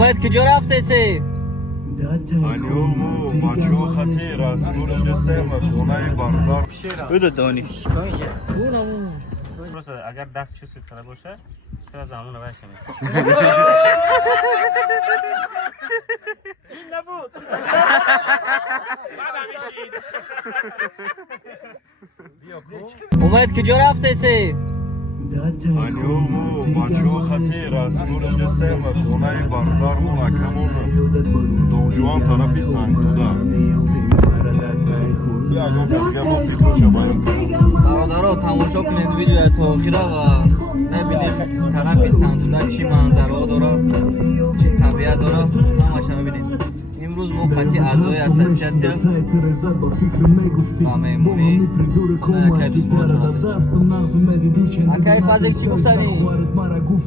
اومد کجا رفته سی؟ انیومو بچه‌ها خطی رسمور شسته خونه بردار بودو دانش اگر دست چوسی کنه باشه سر زمانه باشه این نبود اومد کجا رفته سی؟ انیومو بچه‌ها خطی رسمور شسته خونه بردار ملکمون دونجوان طرفی سنگتودا بیا اگه تازگه با فیلموشه باید برادرها تماشا کنید ویدیو تا آخر و ببینید طرف سنتودا چی منظره داره چی طبیعت داره همش ببینید. امروز ما قطعی اعضای اساتیدیا و مهمونی خانه اکای دوست برو شده اکای فضل چی گفتنی؟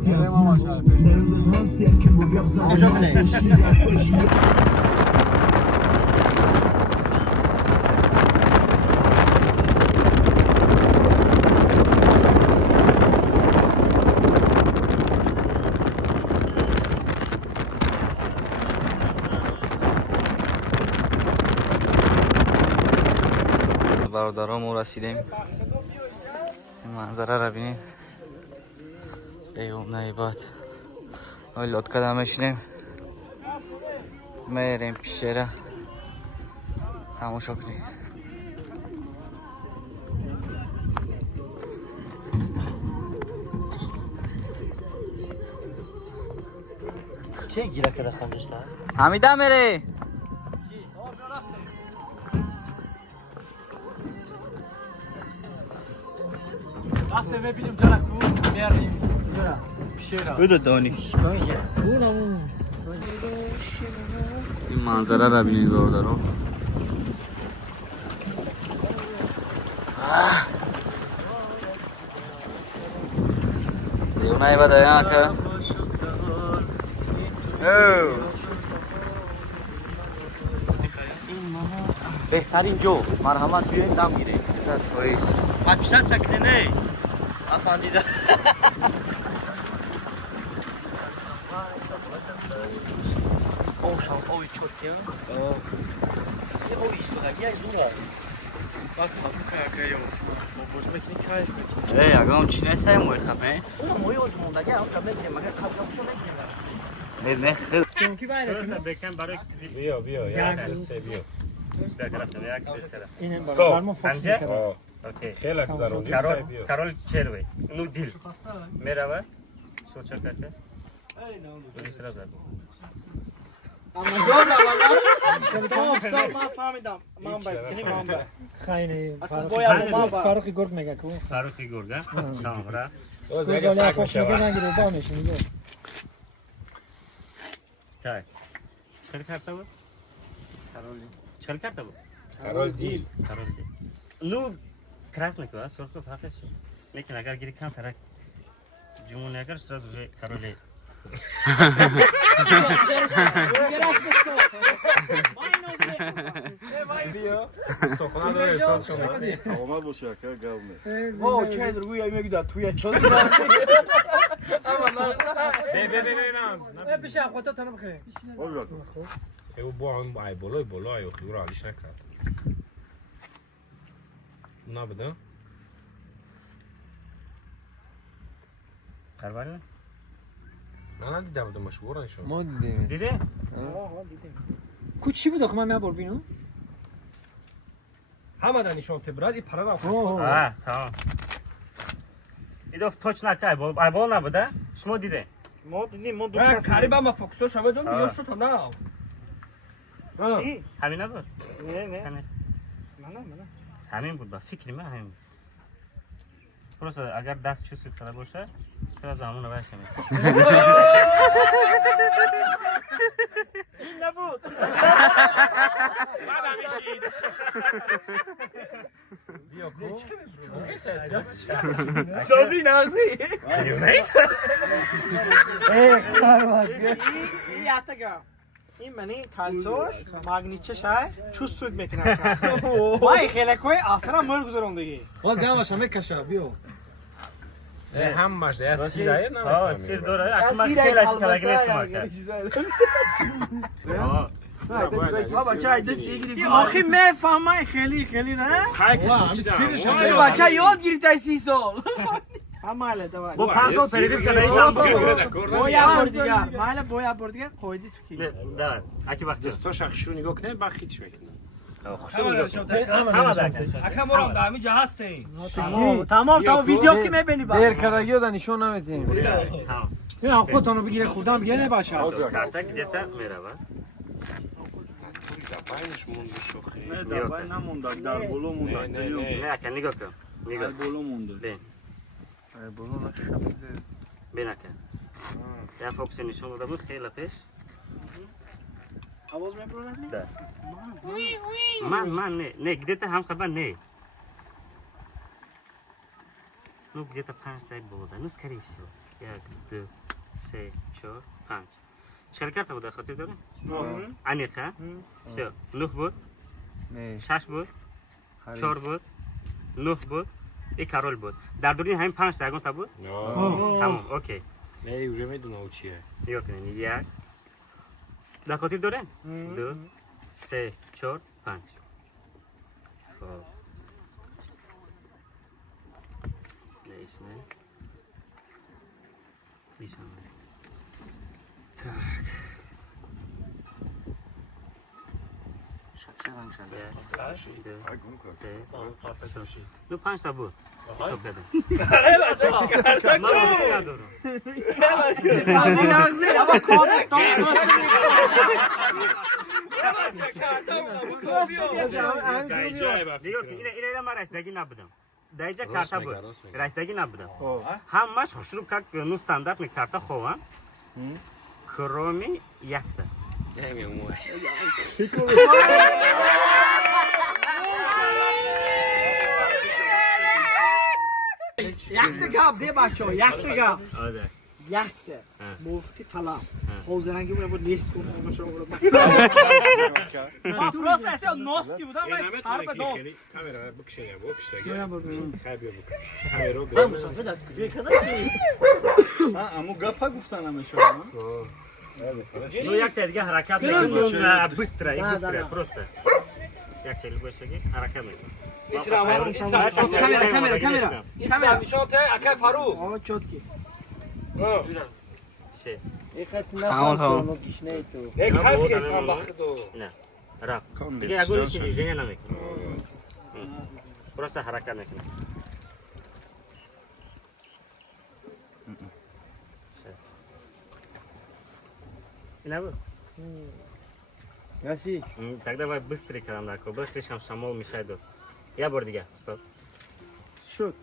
تماشا کنید. برادرها ما رسیدیم منظره را بینیم قیوم نایباد لط قدم میشنیم میریم پیشه را تماشا کنیم. چه گیره که دخوندش دار؟ حمیده میره رفته ببینیم جرا کو میاریم جرا پیشه بودو دانش این منظره را بینید برادرها. دیونه با دایان که بهترین جو مرحمت بیایید دم گیره من پیشت سکنه نه افندیده اوشان اوی چوتیم یه اوی اشتغالی های زوره بس خب که یو باش میکنی کایف میکنی ای اگه هم چی نیست هم باید خبه اونم موی از موندگی هم خبه میگه مگر خبه شو میگه نه خیلی چونکی باید بکن برای بیا یک دسته بیا اینم برای ما فوکس میکنه اوکی خیلی زرونی کارول چروی نو دیل میروا سوچا کرده دوری سر زد اما زور والا استاپ ما فهمیدم من کنی من خیلی فاروقی گرگ میگه کو فاروقی گرگا نامرا تو دیگه سگ میشه نگیره با میشه میگه تای چل کرده بود چل کرده بود کارول دیل نو کراس میکنه سرخ فرقش لیکن اگر گیری کم ترک جمون اگر سراز به کارولی استخوان داره احساس کنه آمد باشه که گونه واو چه درگویی میگه توی احساس نه پیشم خودت تنم بخیر او با هم ای بالا ای خیلی رالیش نکرد نه بده کارواله نه دیدم بده مشهورن شما ما دیدیم دیده کو چی بود آخه من میبر بینو همه دانشون تبراد این پرا رفت تمام ایدوف توچ نکه ای بال نبوده شما دیده ما دیدیم ما دو قریبا ما فوکسو شما دون یا شو تا نه همین نبود نه همین من همین بود با فکری من همین پروسه اگر دست چوسی کنه باشه سر زمانه باشه این نبود بعد همیشید بیا کو سازی نازی این یاتگا این منی کالسوش ماگنیچش های چوست سود میکنه وای خیلی کوی آسرا مول گذروندگی باز یواش میکشه بیا همش ده سیرای آه سیر داره از اما زیر خیلی کلمه اشتراکی نیست سایم، مارکت یعنی چیزایی. آه بابا چای دست دیگری آخی میفهمه خیلی نه بچه یاد گرفته 30 سال هماله دوای bu 5 سال پریدیف کنه ایشان باید بار دیگر ماله باید بار دیگر قویدی تو کی да اکی وقت دستاش اخشو نگاه کنه با خیچ میکنه همه درکش اکم برام دامی جا هستی تمام تا ویدیو که میبینی با دیر کردگی رو نشون نمیتونی tamam یا خودتونو بگیره خودم بگیره نباشه karta где-то merhaba Dabeimiş mundu şoxi. Dabay نموندن در بلو موندن ne akın nigok nigok بلو موندن ben ben akın ya fokusu nişan da bu خیلی پیش آواز میبرونم да man ne где-то هم خبر ne ну где-то 5 так было да ну скорее всего 1 2 3 4 5 چقدر карта بود خاطر داره انیخه все 9 بود 6 بود 4 بود 9 بود یک کارول بود در دوری همین 5 سگان تا بود تمام اوکی نه уже میدونم چیه نگاه کنین یک در خاطر داره 2 3 4 5 خب نیست نه نیست tak Ну, панч сабу. Шо бедем. Мама ندارم. از این نغزی اما کامل اینا من رسیدگی نبودم. در اینجا کارتا بود. رسیدگی نبودم. همش خوشروب как ну стандартный карта خوام. Кроме яхта. یخت بده بچه یخت آره. یخت مفتی طلا حوزرنگی بوده بود لیست کنم ما پروسه اصلا ناسکی بودم و سر به دو کامera بکشه بکشه خیلی من مسافه داد کجای کدام امو گپا گفتن همه شما Ну яхта دیگه حرکت میکنه быстро просто. یک چیل باشه که حرکت میکنه. کامera نشاته اکای فاروق آه چوتکی چه؟ تمام تمام یک حرف که اسم بخدو نه رفت دیگه اگه چیزی جنگ نمیکنه просто حرکت میکنه اینا بود Яси. тогда давай быстрее кадам дако был слишком шамол мешает дод я бор دیگه стоп شد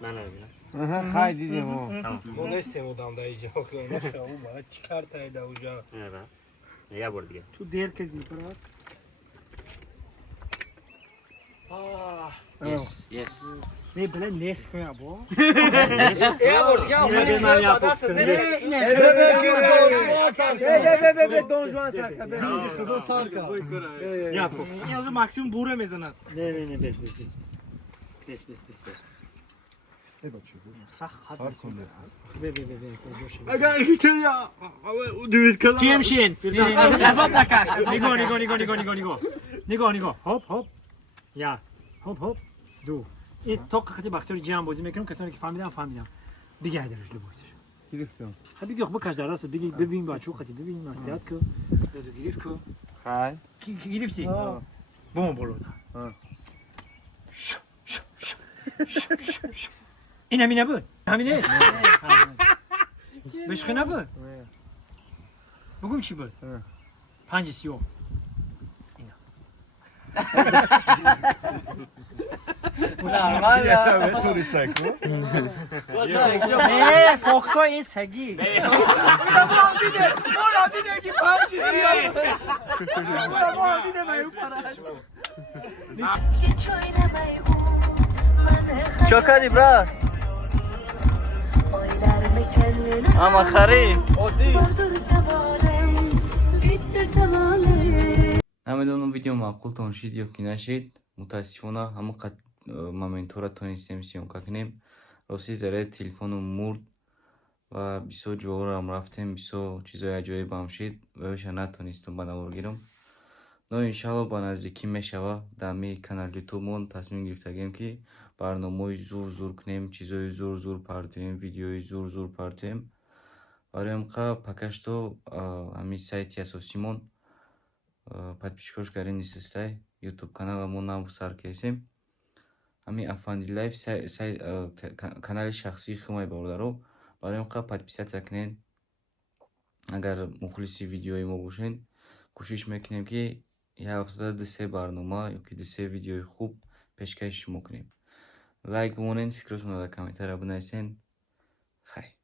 من نمیبینم Aha, hay dedim o. bu ne istemudam da iyice bakıyorum aşağı bu çıkartaydı uca نه یا بار دیگه تو دیر کردی برات yes ne bile nes koy bu ya bor دیگه ne ne Don Juan sarka. خدا سارکا یا فوق yazı maksimum bure mezanet نه بس صح حد اگر ایتالیا یا دوید کلا کیمشین عذاب نکش نگاه هاپ یا هاپ دو این تا وقتی بختیاری جمع بازی میکنم کسانی که فهمیدم بگردرش لبویتش Giriftim. خب بگی بکش در راست بگی ببین بچه خودی ببین مسئولیت که دو گریف که Hay. کی گرفتی بوم بولو این همینه بود همینه بشخه نبود بگم چی بود 5-30 Vettori secco. ne fokso این سگی چوکادی برا اما خری намедонам видео маъқултон шид ё ки нашид мутаассифона ҳамон моментҳоро тонистем сиёмка кунем рости зараи телефону мурд ва бисёр ҷоҳорам рафтем, бисёр чизои аҷоибам шид ва ёша натонистам ба навор гирам. Но иншалло ба наздикӣ мешава. Дар ми канали ютуб мон тасмим гирифтагем ки барномаи зур кунем, чизои зур партоем, видеои зур партоем. Вареамқа покашто ҳамин сайти асосимон подписчикош гарин нисистай ютуб каналамон нам сар кесем. Ҳамин Афанди Лайф канали шахсии химай бародаро. Вареамқа подписатсия кунен. Агар мухлиси видеои мо бошен, кӯшиш мекунем ки як ҳафтада 2-3 барнома ёки 2-3 видеои хуб пешкаши шумо кунем. Лайк бимонен, фикротонро дар комментария бинависен. Хай.